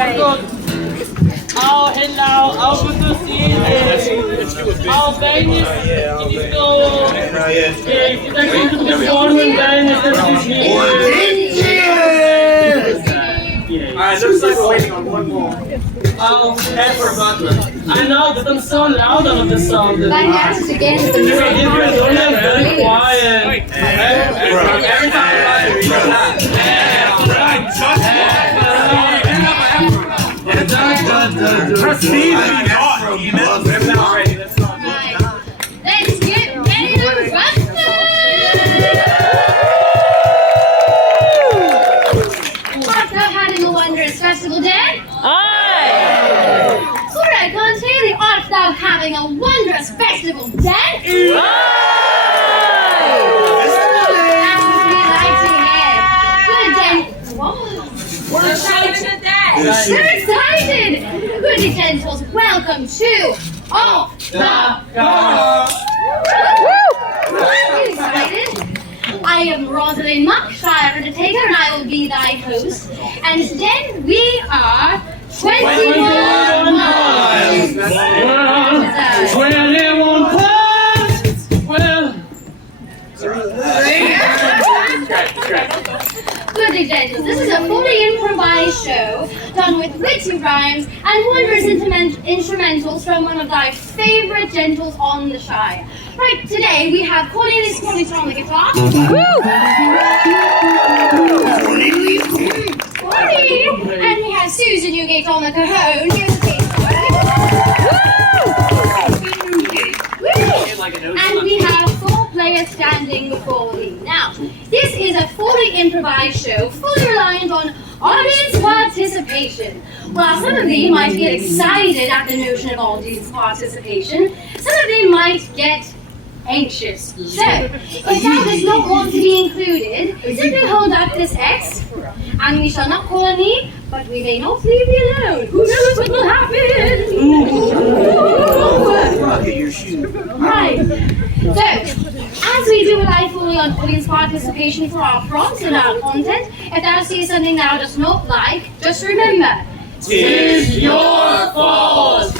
Oh, hello. Oh, good to see you. Oh, Venus. It is go. Yes, it's actually the foreign Venus. Alright, looks like we're waiting on one more. Oh, for butler. I know, but I'm so loud on the song. But yes, again, the You're very quiet. Every time I read let's get ready to run. Art thou having a wondrous festival day? Aye! Alright, Contaily, art thou having a wondrous festival day? We're excited today! So excited! Goody gentles, welcome to Off the Cuff! Are you excited? I am Rosalind Muck, Shire Undertaker, and I will be thy host. And today we are 21 miles! 21 miles! Well... Goody gentles, this is a fully improvised show done with witty rhymes and wondrous instrumentals from one of thy favorite gentles on the Shire. Right, today we have Cornelius Cornish on the guitar. Corny! And we have Susan Newgate on the cajon. And we have 4 players standing before me. Now, this is a fully improvised show, fully reliant on audience participation. While some of you might get excited at the notion of audience participation, some of you might get anxious. So, if that does not want to be included, simply hold up this X, and we shall not call a knee, but we may not leave you alone. Who knows what will happen? Right. So, as we do rely fully on audience participation for our prompts and our content, if thou seest something thou dost not like, just remember, Tis your fault!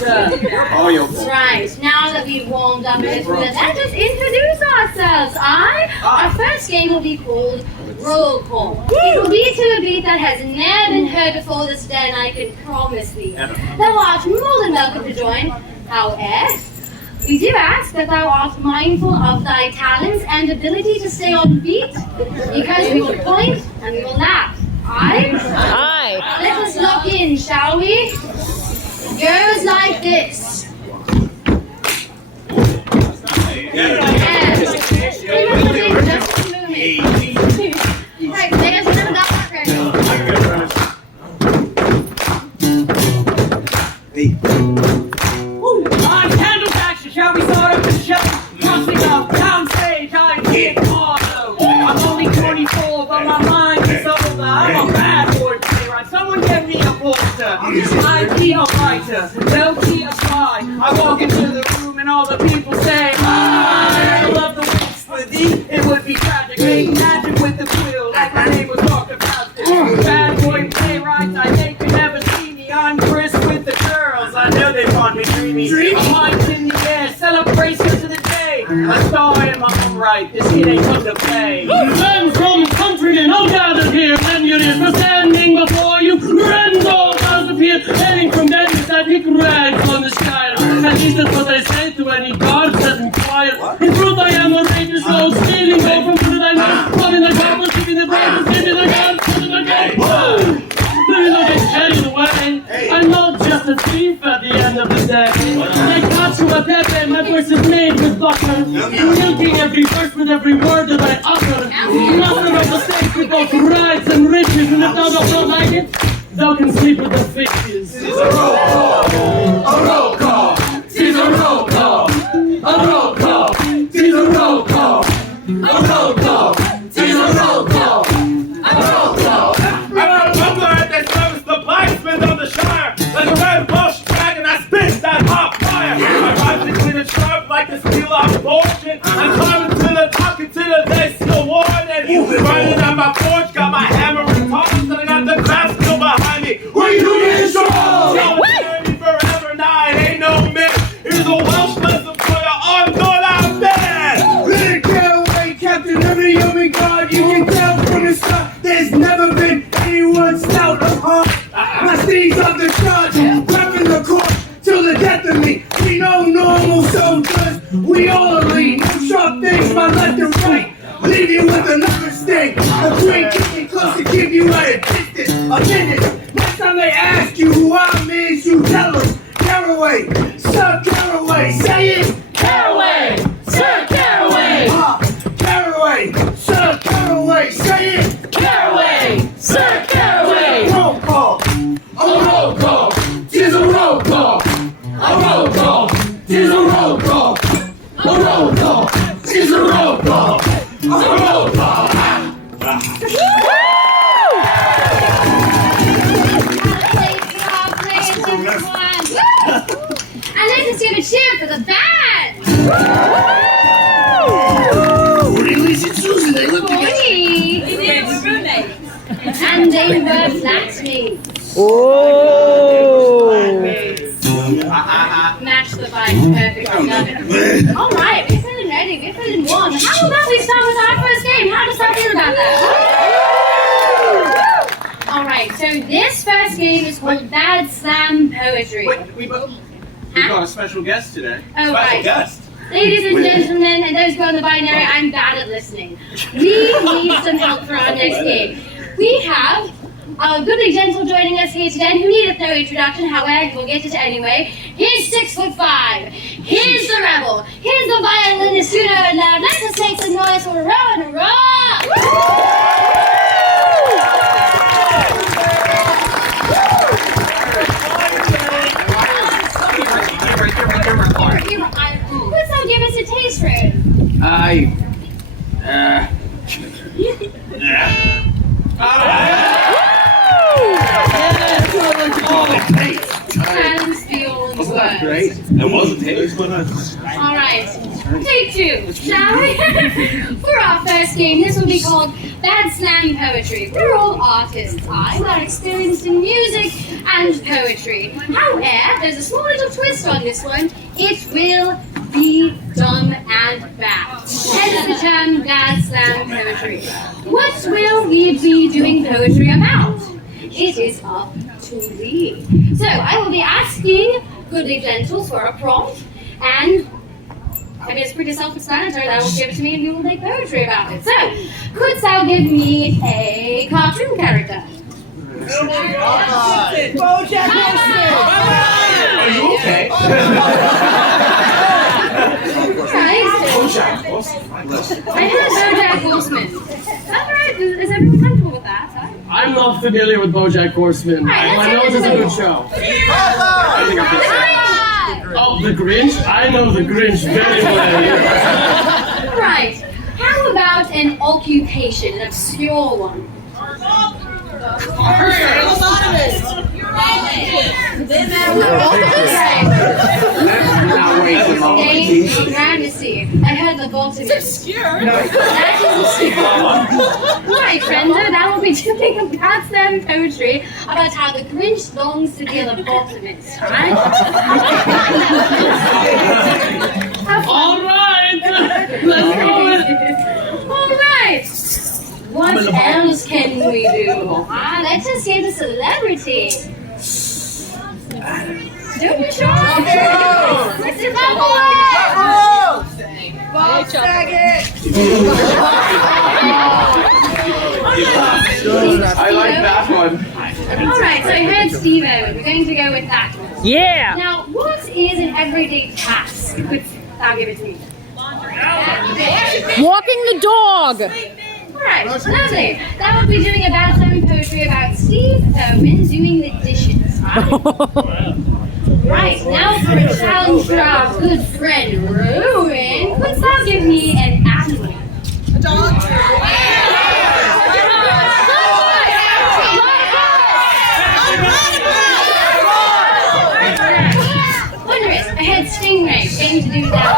all your fault. right, now that we've warmed up a little bit, let us introduce ourselves. Our first game will be called Roll Call. It will be to a beat that has never been heard before this day, and I can promise thee. Thou art more than welcome to join. However, we do ask that thou art mindful of thy talents and ability to stay on beat, because we will point and we will laugh. Aye? Aye! Let us lock in, shall we? It goes like this. Yes. Just a moment. Right, players, remember that record. On Candleback, shall we start up the show? Crossing up downstage, I get auto. I'm only 24, but my mind is older. I'm a bad boy playwright. Someone get me a poster. I be a writer, they'll be a spy. I walk into the room and all the people say, I love the wings for thee. It would be tragic, make magic with the quill, like my name was Dr. Faustus. Bad boy playwright, I think you never see me. I'm Chris with the girls, I know they find me dreamy. Lights in the air, celebrations of the day. A star in my own right, this kid ain't come to play. Men from countrymen all gathered here, and you are standing before you. Randall does appear, heading from Dennis, I pick rags on the sky. At least that's what I say to any guard that inquire. In truth, I am a ranger, so stealing gold from good I know. One in the goblin, giving the bread, giving the gun, putting the game. Let me not get carried away. I'm not just a thief at the end of the day. I got you a pepe, my voice is made with butter. Milking every verse with every word that I utter. Master of the stage with both rights and riches. And if thou dost not like it, thou can sleep with the fishes. It's a roll call, a roll call. It's a roll call, a roll call. It's a roll call, a roll call. It's a roll call, a roll call. I'm a butler at that service, the blacksmith of the Shire. Like a red Welsh dragon, I spit that hot fire. My rhymes are clean and sharp like the steel off fortune. I'm climbing to the top until the day still warm. And running on my porch, got my hammer and tongs, and I got the crowd still behind me. What are you doing? we all elite. No sharp things, my left and right. Leave you with another sting. A green kicking close to keep you at a distance. A minute. Next time they ask you who I mean, you tell them. Caraway, Sir Caraway, say it. Caraway! Sir Caraway! Caraway, Sir Caraway, say it. Caraway! Sir Caraway! Roll call. A roll call. Tis a roll call. A roll call. Tis a roll call. A roll call. Tis a roll call. A roll call. And let's give a cheer for the band! Release it, Susan. They look together. And they were flatmates. Match the vibes perfectly. Love it. Alright, we're feeling ready. We're feeling warm. How about we start with our first game? How does that feel about that? Alright, so this first game is called Bad Slam Poetry. Wait, we got a special guest today. Oh, right. Guest. Ladies and gentlemen, and those who are in the binary, I'm bad at listening. We need some help for our next game. We have a goodly gentle joining us here today who needeth no introduction, however, we'll get it anyway. He's 6'5". Here's the rebel. Here's the violinist, you know and loud. Let us make some noise for Rowan Rock! Let's now give us a taste for it. Silence the only Wasn't that words. great? It wasn't taste. Alright, take two, shall we? For our first game, this will be called Bad Slam Poetry. We're all artists. I are experienced in music and poetry. However, there's a small little twist on this one. It will be dumb and bad. Hence the term Bad Slam Poetry. What will we be doing poetry about? It is up to thee. So I will be asking goodly gentles for a prompt, and I mean, it's pretty self-explanatory. That will give it to me and we will make poetry about it. So, could thou give me a cartoon character? BoJack Are you okay? I heard BoJack Horseman. Alright, is everyone comfortable with that? Huh? I'm not familiar with BoJack Horseman. Alright, I know let's it's a hear good this. show. I think I'm Oh, The Grinch? I know The Grinch very well. Right. How about an occupation, an obscure one? I heard the lobotomist. Obscure. That is obscure. Right, Brenda, that will be doing a Bad Slam poetry about how the Grinch longs to be a lobotomist, right? All right, let's go with All right. What else can we do? Let's just get a celebrity. Don't be shy. Let's do that. I like that one. All right, so I heard Steve Owen. We're going to go with that one. Yeah! Now, what is an everyday task? I'll give it to me. Walking the dog! Alright, lovely. That would be doing a Bad Slam poetry about Steve Owen doing the dishes. Right, now for a challenge for our good friend Rowan. Could thou give me an animal? A dog. Wondrous, I had stingray. Going to do that.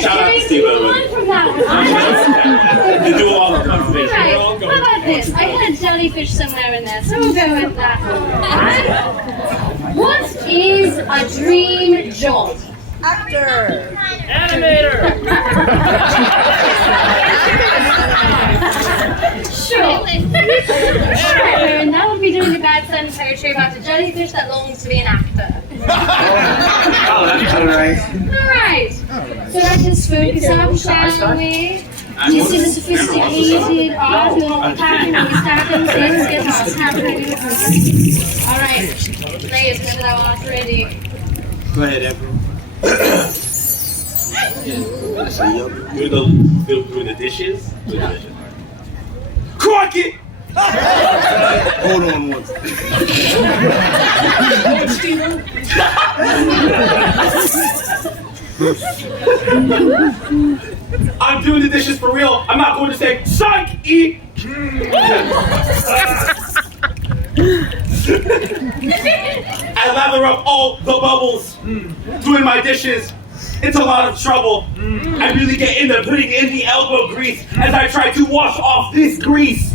Shout out to Steve Owen. You do a lot of Right. How about this? I had jellyfish jellyfish somewhere in there, so we'll go with that. What is a dream job? Animator. Sure. Sure, and that would be doing the bad son poetry about a jellyfish that longs to be an actor. Oh, that's all right. Alright. So let's just focus up, shall we? Just in a sophisticated art, little pattern, we start those things, get our happening. Alright. Players, whenever thou art ready. Go ahead, April. Doing the dishes? Crockett! Hold on one I'm doing the dishes for real. I'm not going to say, psych, eat. I lather up all the bubbles doing my dishes. It's a lot of trouble. I really get into putting in the elbow grease as I try to wash off this grease.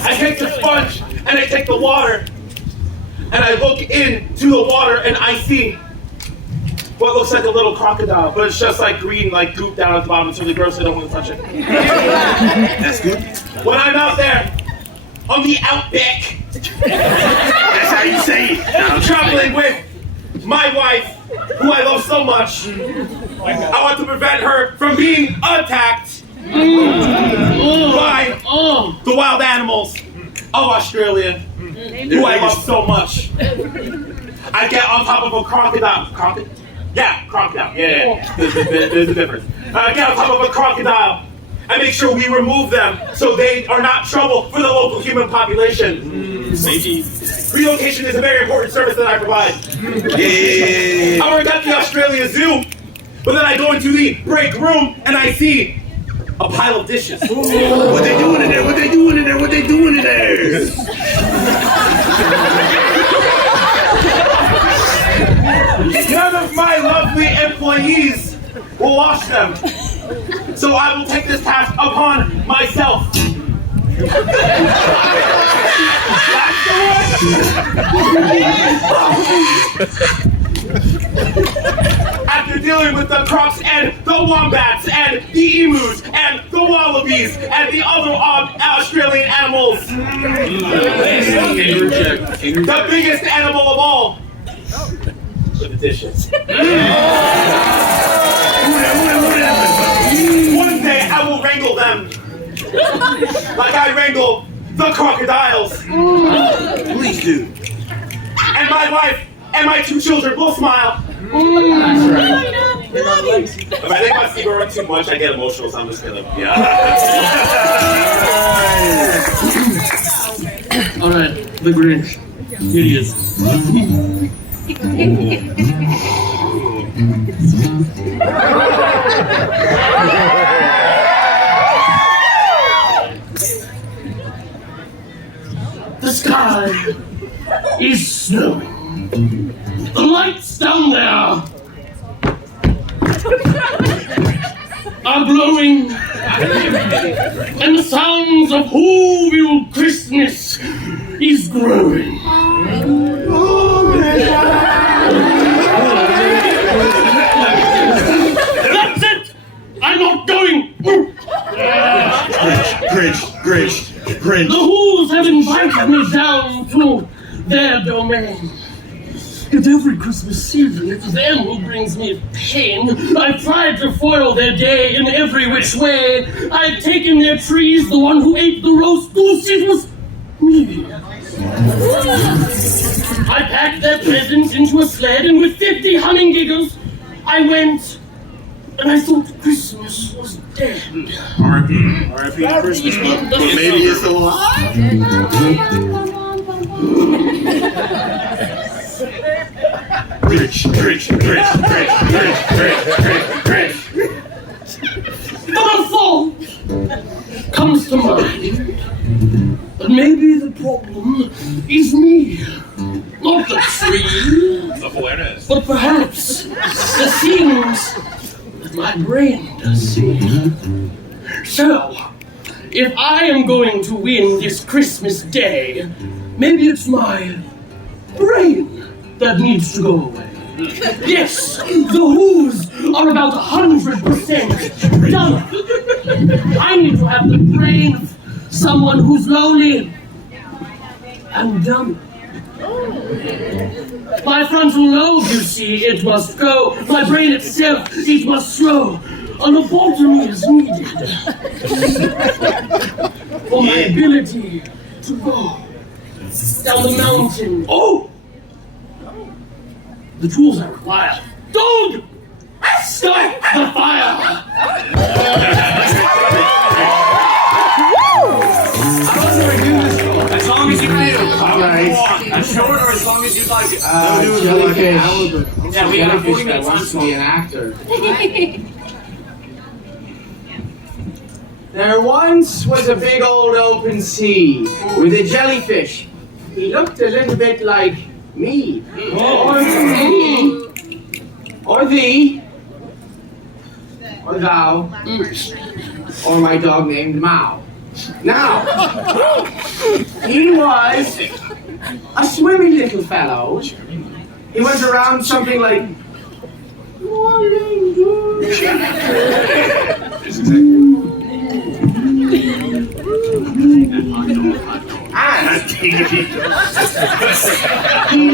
I take the sponge and I take the water and I look into the water and I see what looks like a little crocodile, but it's just like green, like goop down at the bottom. It's really gross. I don't want to touch it. That's good. When I'm out there on the outback, That's how you say it. I'm traveling with my wife, who I love so much. I want to prevent her from being attacked by the wild animals of Australia, who I love so much. I get on top of a crocodile. Crocodile? Yeah. There's a difference. I get on top of a crocodile. I make sure we remove them so they are not trouble for the local human population. Safety. Relocation is a very important service that I provide. Yeah. I work at the Australia Zoo, but then I go into the break room and I see a pile of dishes. What they doing in there? What they doing in there? What they doing in there? None of my lovely employees will wash them. So I will take this task upon myself. That's the one. After dealing with the crocs and the wombats and the emus and the wallabies and the other Australian animals, the biggest animal of all, the dishes. One day I will wrangle them like I wrangle the crocodiles. Please do. And my wife and my 2 children will smile. If I think about Steve Irwin too much, I get emotional, so I'm just gonna, Alright, the Grinch. Here he is. The sky is snowing. The lights down there are glowing. And the sounds of Whoville Christmas is growing. That's it! I'm not going! Grinch. The Who's have invited me down to their domain. And every Christmas season, it's them who brings me pain. I've tried to foil their day in every which way. I've taken their trees, the one who ate the roast goose, it was me. I packed their presents into a sled, and with 50 humming giggles, I went, and I thought Christmas was dead. R.I.P. Christmas. But maybe it's alive. Grinch. But a thought comes to mind. But maybe the problem is me, not the tree. Self-awareness. But perhaps the things that my brain does see. So, if I am going to win this Christmas day, maybe it's my brain that needs to go away. Yes, the Who's are about 100% done. I need to have the brain of someone who's lonely and dumb. My frontal lobe, you see, it must go. My brain itself, it must slow. A lobotomy is needed for my ability to go down the mountain. Oh! The tools are required. Dog! Start the fire! As long as you feel. All right. As short or as long as you'd like it. Jellyfish. Yeah, we have 40 Jellyfish that minutes wants to on be an actor. There once was a big old open sea with a jellyfish. He looked a little bit like me. Or me. Or thee. Or thou. Or my dog named Mao. Now, he was a swimmy little fellow. He went around something like, morning dew. And he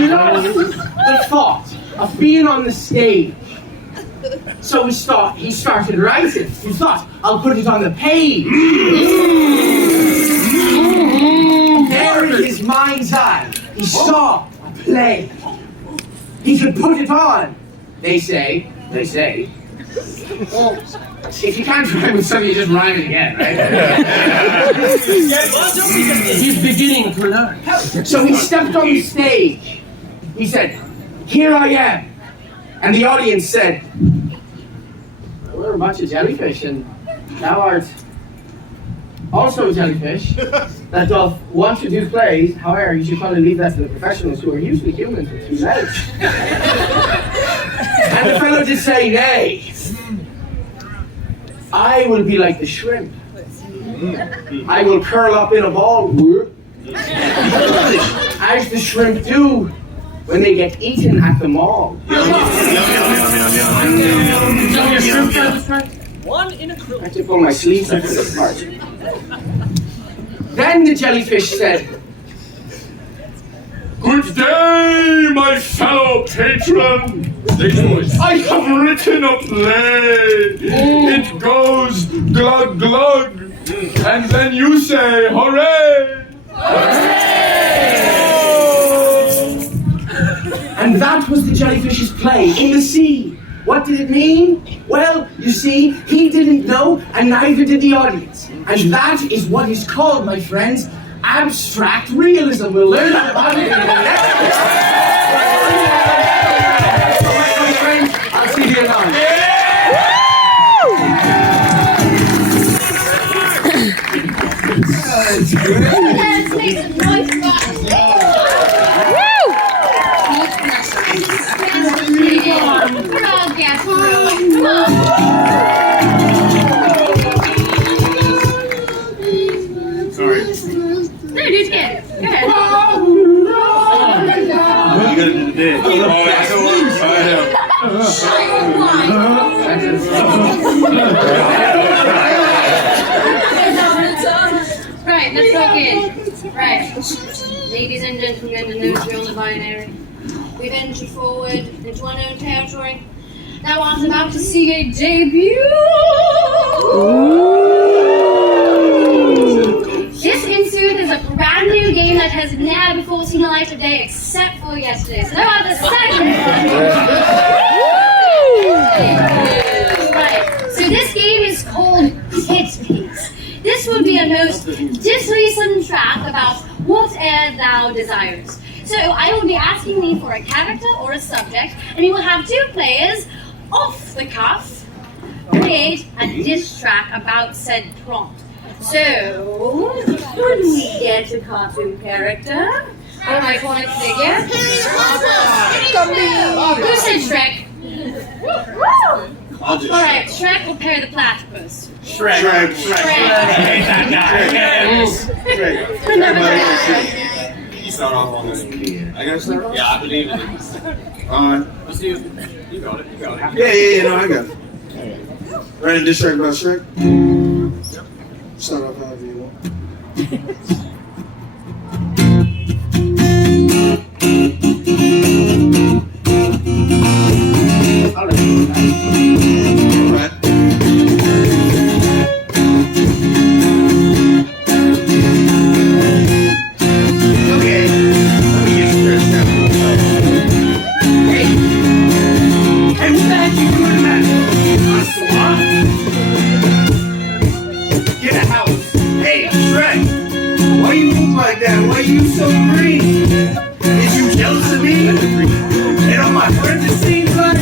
loved the thought of being on the stage. So he started writing. He thought, I'll put it on the page. There in his mind's eye, he saw a play. He could put it on. They say. If you can't rhyme with something, you just rhyme it again, right? He's beginning to learn. So he stepped on the stage. He said, here I am. And the audience said, we're a bunch of jellyfish, and thou art also a jellyfish that doth want to do plays. However, you should probably leave that to the professionals, who are usually humans with 2 legs. And the fellow did say, nay, I will be like the shrimp. I will curl up in a ball, as the shrimp do when they get eaten at the mall. One in a crew. I have to pull my sleeves up for this part. Then the jellyfish said, Good day, my fellow patron. I have written a play. It goes glug glug, and then you say hooray. and that was the jellyfish's play in the sea. What did it mean? Well, you see, he didn't know, and neither did the audience. And that is what is called, my friends, abstract realism. We'll learn about it in the next my friends, I'll see you around. Let's make some noise for us. We're all guests. Come on. Sorry. No, do it again. Go ahead. You gotta do the dance. Oh, Right, let's go again. Right. Ladies and gentlemen, and those who are on the binary, we've entered forward into unknown territory. Now I'm about to see a debut. This in sooth is a brand new game that has never before seen the light of day except for yesterday. So now the second Right. So this game is called Hit Piece. This would be a most disreasoned track about whate'er thou desires. So I will be asking thee for a character or a subject, and we will have 2 players off the cuff create a diss track about said prompt. So, would we get a cartoon character or an iconic figure? Who said Shrek? I'll do Alright, Shrek will pair the platypus. Shrek. Shrek. Remember that. You start off on this. I gotta start off? Yeah, I believe in it. Let's do it. You got it. Yeah, no, I got it. Ready to diss Shrek about Shrek? Yep. Start off however you want. Why you so green? Is you jealous of me? And all my friends, it seems like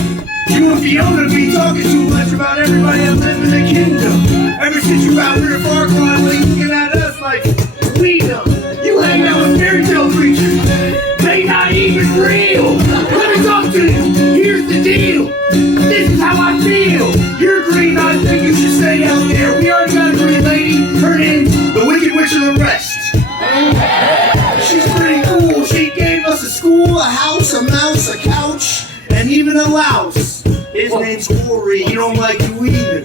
you and Fiona be talking too much about everybody that lives in the kingdom. Ever since you out here far crying, like looking at us like we know. You hang out with fairy tale creatures. They not even real. Let me talk to you. Here's the deal. This is how I feel. You're green, I think you should stay out there. We already got a green lady. Her name's the Wicked Witch of the Rest. She's pretty cool. She gave us a school, a house, a mouse, a couch, and even a louse. His name's Corey. He don't like you either.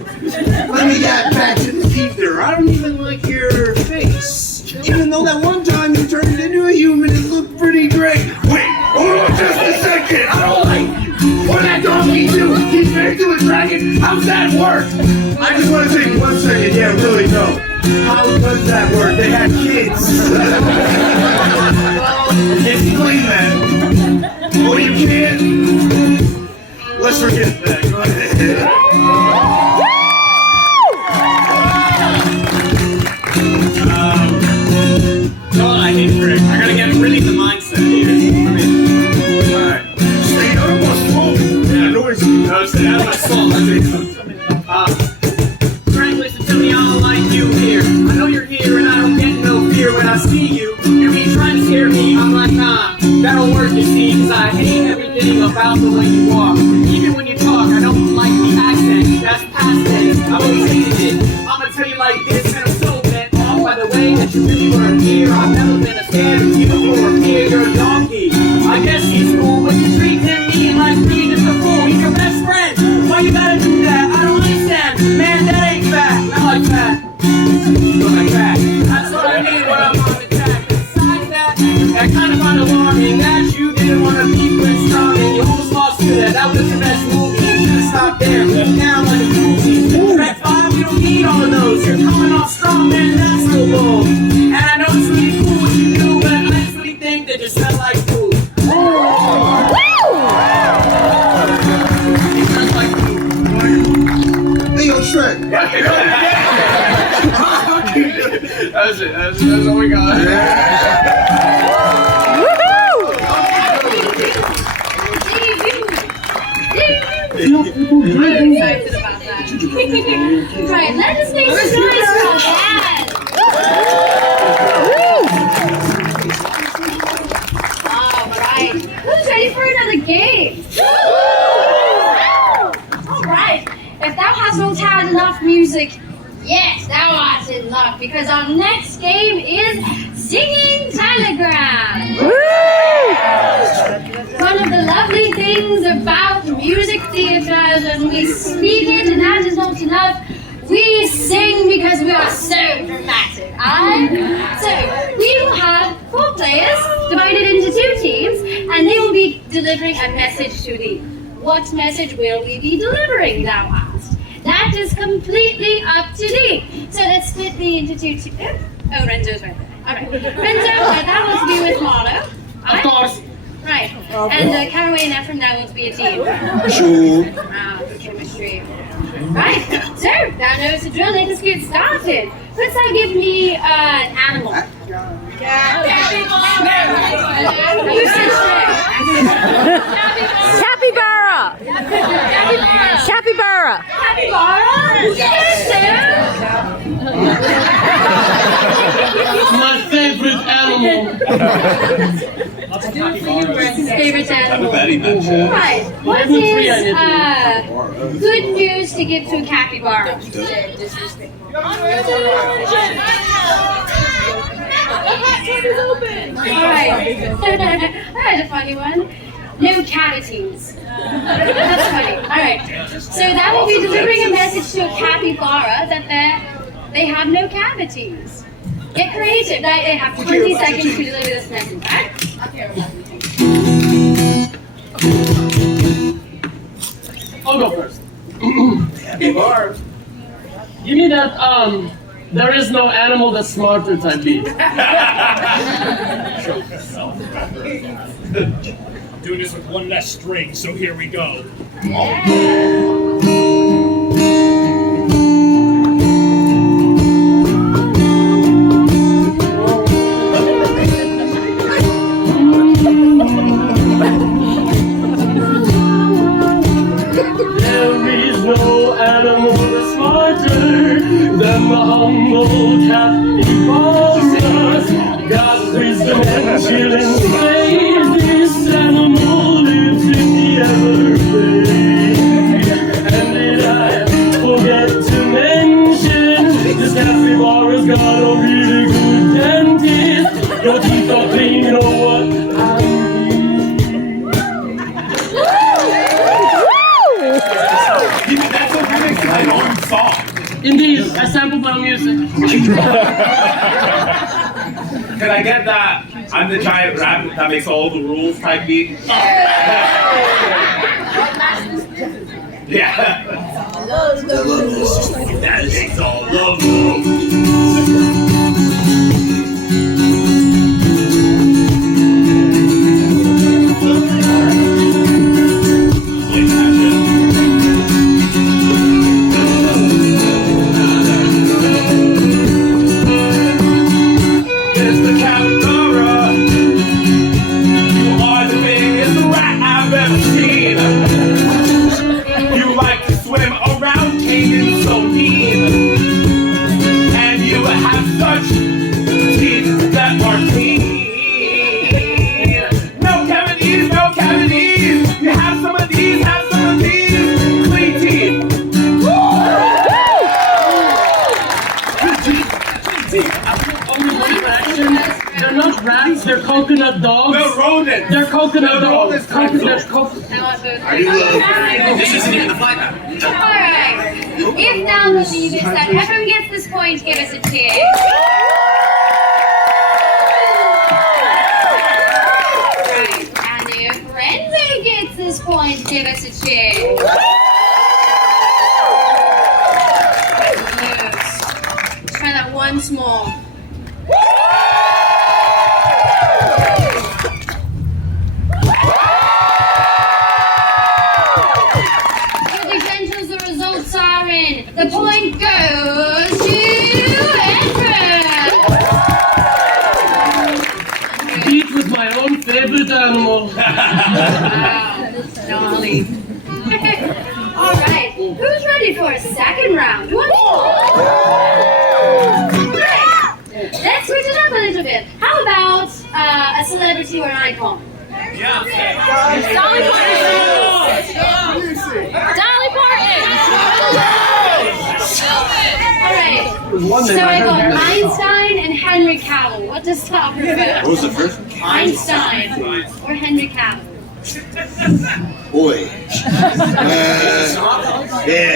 Let me get back to the ether. I don't even like your face. Even though that one time you turned into a human, it looked pretty great. Wait, hold on just a second. I don't like you. What that donkey do? He's married to a dragon? How's that work? I just want to take 1 second. Yeah, really, no. How does that work? They had kids. Explain that. Oh, you can't? Let's forget that. Go ahead. I need Greg. I gotta get really the mindset here. Alright. Stay out of my swamp. Yeah, noise. No, stay out of my swamp. Greg, listen to me, I don't like you here. I know you're here and I don't get no fear when I see you. You be trying to scare me, I'm like, nah, that'll work, you see, cause I hate everything about the way you walk. Even when you talk, I don't like the accent, that's past tense, I've always hated it. I'ma tell you like this, and I'm so bent off by the way that you really weren't here. I've never been a scared of you or a fear, you're a donkey. I guess he's cool, but you treat him mean like me, just a fool, he's your best friend. Why you gotta do that? I don't understand, man, that ain't fact. I like that. Go like that. That's what I mean when I'm on the track. Besides that, I kind of find alarming that you didn't want to be Prince Charming. You almost lost to that. That was the best movie. You should've stopped there. Move down like a groovy. Track 5, you don't need all of those. You're coming off strong, man. That's so bold. And I know it's really cool what you do, but I actually think that you smell like food. You smell like food. Hey, yo, Shrek. That's it. That's all we got. I'm excited about that. Right, let us make some noise for that. Alright, who's ready for another game? Alright, if thou hast not had enough music, yes, thou art in luck, because our next game is Singing Telegram. One of the lovely things about music theater is when we speak it, and that is not enough, we sing because we are so dramatic. So, we will have 4 players divided into 2 teams, and they will be delivering a message to thee. What message will we be delivering, thou asked? That is completely up to thee. So let's split thee into 2 teams. Oh, Renzo's right there. Alright. Renzo, that was you with Marlo. Of course. Right. And Caraway and Ephraim, that will be a team. Sure. The chemistry. Right. So, thou knows the drill. Let us get started. First, give me an animal. You said Shrek. Capybara! Capybara! Capybara? Yes, My favorite animal. favorite animal. Betty mentioned. Right. What Level three, I is good news to give to a capybara? Alright. Alright, a funny one. No cavities. That's funny. Alright. So that will be delivering a message to a capybara that they have no cavities. Get creative. They have 20 seconds to deliver this message, right? I'll go first. Give me that, there is no animal that's smarter type beat. I'm doing this with one less string, so here we go. There is no animal that's smarter than the humble capybara. Got wisdom and chill and space. This animal lives in the everglades. And did I forget to mention this capybara's got a really good dentist. Your teeth are clean, you know what I mean? That's a remix to my own song. Indeed, I sampled my own music. Can I get that? I'm the giant rabbit that makes all the rules type beat. Yeah. That makes all the rules. They're coconut dogs. They're rodents. They're coconut They're dogs. rodents. Coconut. Are you, this isn't even the flag now. Alright. If now the lead is that everyone gets this point, give us a cheer. Right. And if Renzo gets this point, give us a cheer. Yes. Let's try that once more. The point goes to Edward! Beat with my own favorite animal. Wow, Dolly. Alright, who's ready for a second round? One more! Great! Let's switch it up a little bit. How about a celebrity or an icon? Yeah. Dolly Parton! Dolly Parton! Alright, so I got Einstein and Henry Cavill. What does that refer? What was the first one? Einstein or Henry Cavill? Boy. Yeah.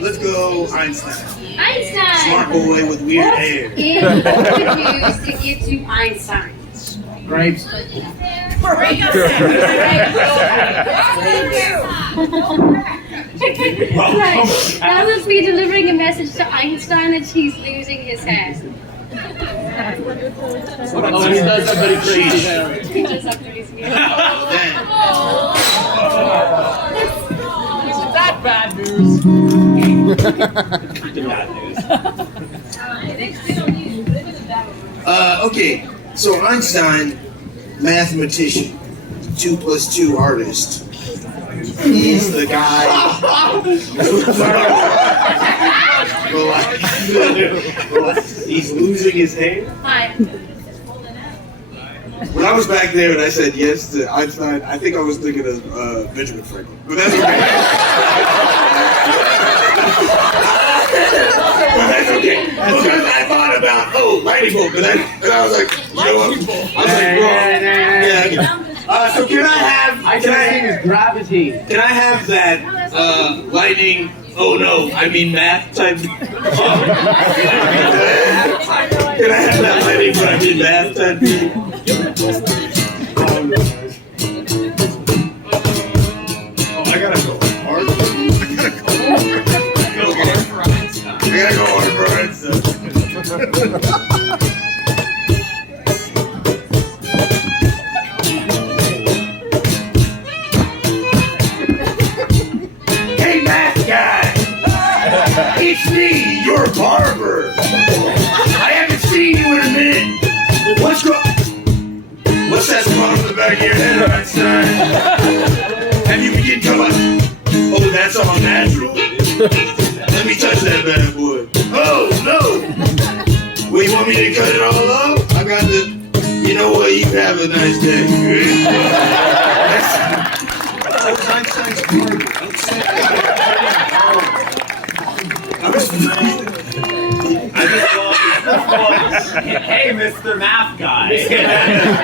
Let's go Einstein. Einstein! Smart boy with weird hair. What is good news to give to Einstein? Grapes. Right. Now let's be delivering a message to Einstein that he's losing his hair. Oh, he does have very crazy hair. He does have crazy hair. That bad news. Okay, so Einstein, mathematician, 2 + 2 artist. He's the guy. He's losing his hair. Hi. When I was back there and I said yes to Einstein, I think I was thinking of Benjamin Franklin. But that's okay. But that's okay. Because I thought about, lightning bolt, and I was like, you know what? I was like, yeah. So can I have? I think it's gravity. Can I have that lightning? Oh no, I mean math type. Can I have that lightning? But I mean math type. I gotta go hard. I gotta go hard for Einstein. Hey, math guy! It's me, your barber! I haven't seen you in a minute! What's that spot on the back of your head, Einstein? Have you been getting cut off? Oh, that's all natural? Let me touch that bad boy. Oh, no! Well, you want me to cut it all off? I got the... You know what? You have a nice day. That was Einstein's barber. Hey, Mr. Math Guy.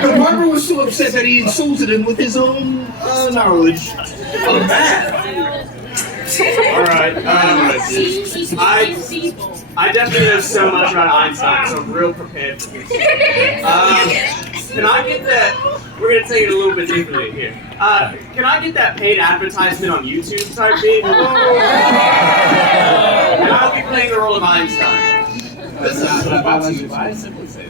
The barber was so upset that he insulted him with his own knowledge of math. Alright, I definitely know so much about Einstein, so I'm real prepared for this. Can I get that? We're gonna take it a little bit differently here. Can I get that paid advertisement on YouTube type thing? And I'll be playing the role of Einstein. That's not what I'm about to buy. Simply say.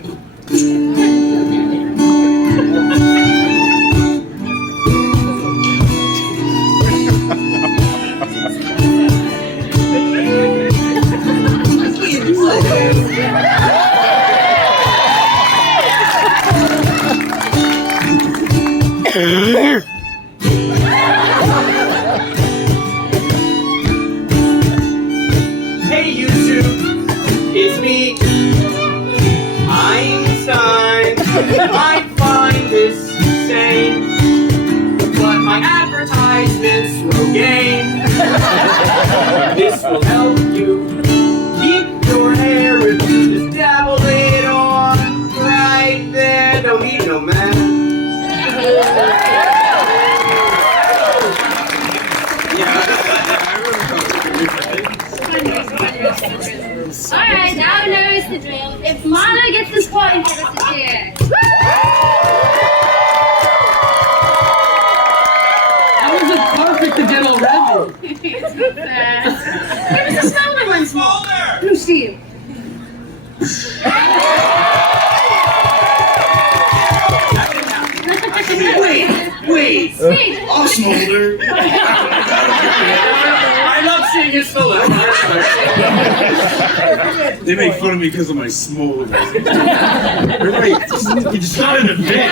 Hey YouTube, it's me, Einstein. You might find this insane, but my advertisements will gain. This will help you keep your hair if you just dabble it on right there. Don't need no man. Alright, now knows the drill. If Mono gets this point, give us a cheer. How is it perfect to get already? Give us a smaller one. Smaller! Who's Steve? Wait! Steve! I'll smolder! I love seeing you smolder. They make fun of me because of my smolder. They're like, you just got in a bit.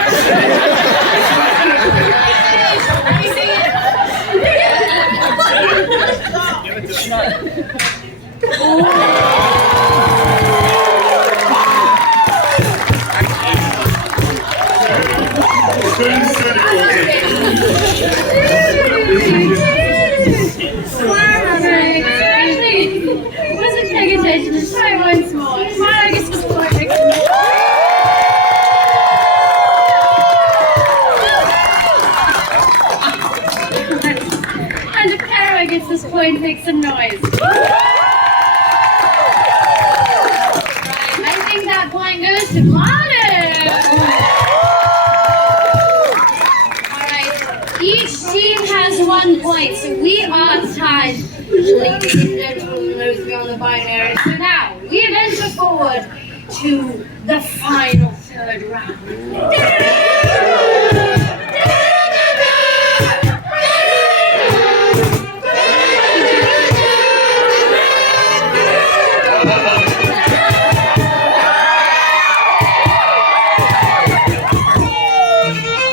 Wasn't paying attention. Let's try once more. Mono gets this point. And the Para gets this point, makes some noise. I think that point goes to Mono. Alright, each team has 1 point, so we are tied. Ladies and gentlemen, those beyond the binary. So now, we venture forward to the final third round.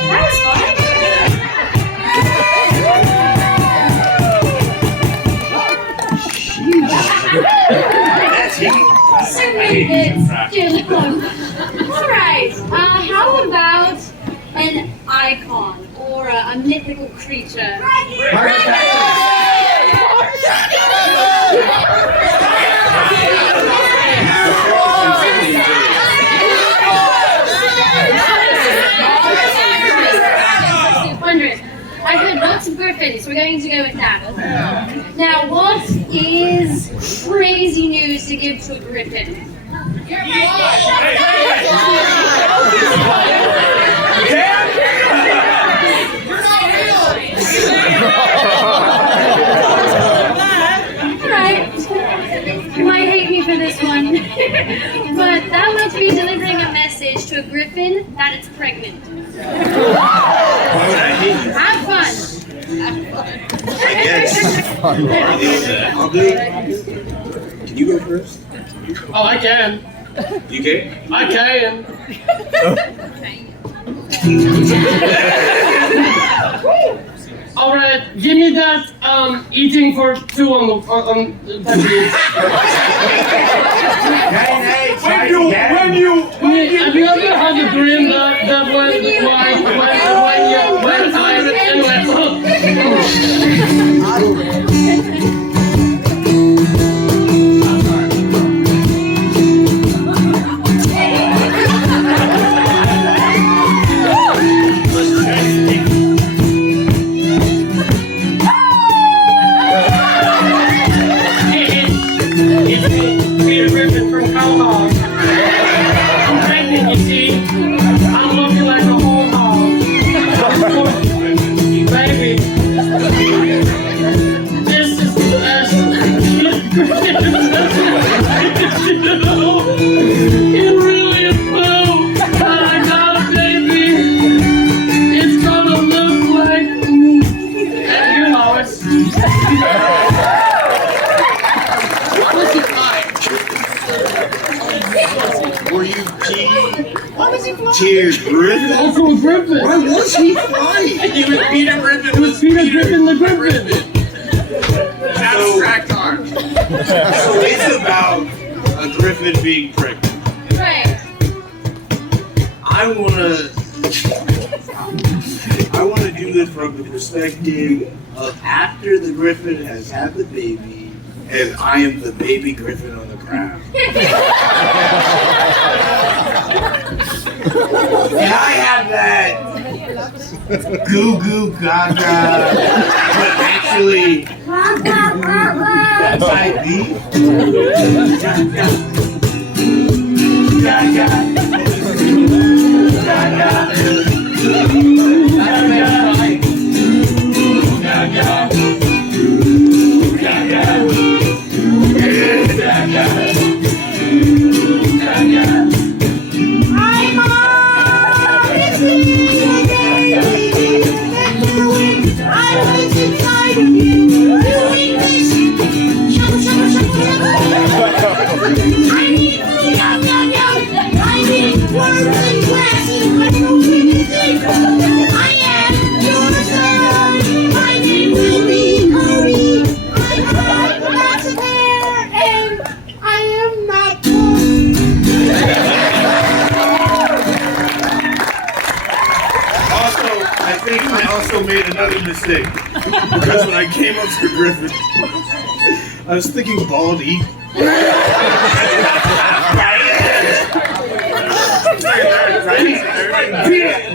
That was fun. That's heat. Alright, how about mythical creature. I've heard lots of griffins, so we're going to go with that. Now, what is crazy news to give to a griffin? Alright, you might hate me for this one, but that must be delivering a message to a griffin that it's pregnant. Have fun. I guess. Ugly. Can you go first? Oh, I can. You can? I can. All right, give me that eating for two on the page. When you Have you ever had a dream that when Cheers, Griffin. Also a griffin. Why was he flying? He was Peter Griffin. It was Peter Griffin the Griffin. Abstract art. So it's about a griffin being pregnant. Right. I wanna do this from the perspective of after the griffin has had the baby, and I am the baby griffin on the ground. And I have that goo goo gaga, but actually that's IB. Gaga. Made another mistake because when I came up to Griffin, I was thinking bald eagle.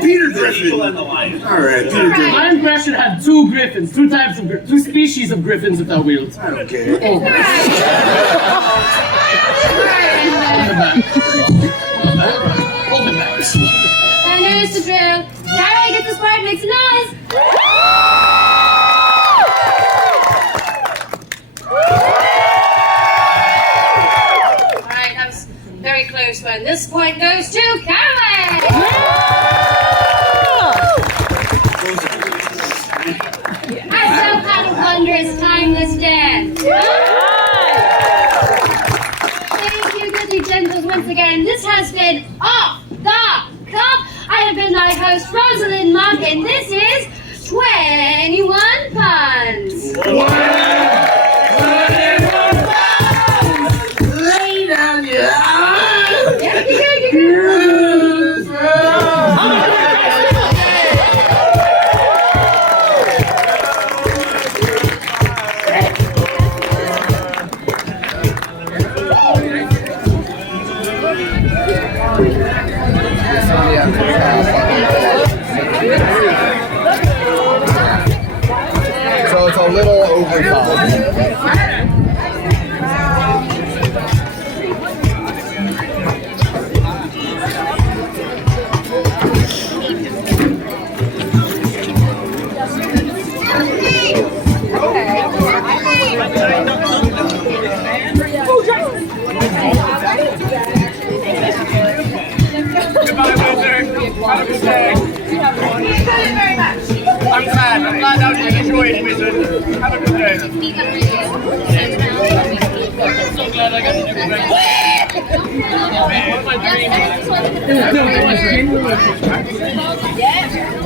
Peter Griffin. All right, Peter Griffin. My impression had two griffins, two species of griffins without wheels. I don't care. Oh. Hold it back. I know it's the drill. Gary, get this part, makes a noise. Alright, that was a very close one. This point goes to Caroline. I so had a wondrous timeless dance. Thank you, goodly gentles, once again. This has been Off the Cuff. I have been my host, Rosalind Mock, and this is 21 Puns. 21 Puns! Lay down your eyes! Yeah, you go. So it's a little overcome. I'm glad that you enjoyed it, Wizard. Have a good day. I'm so glad I got to do it. One of my dreams.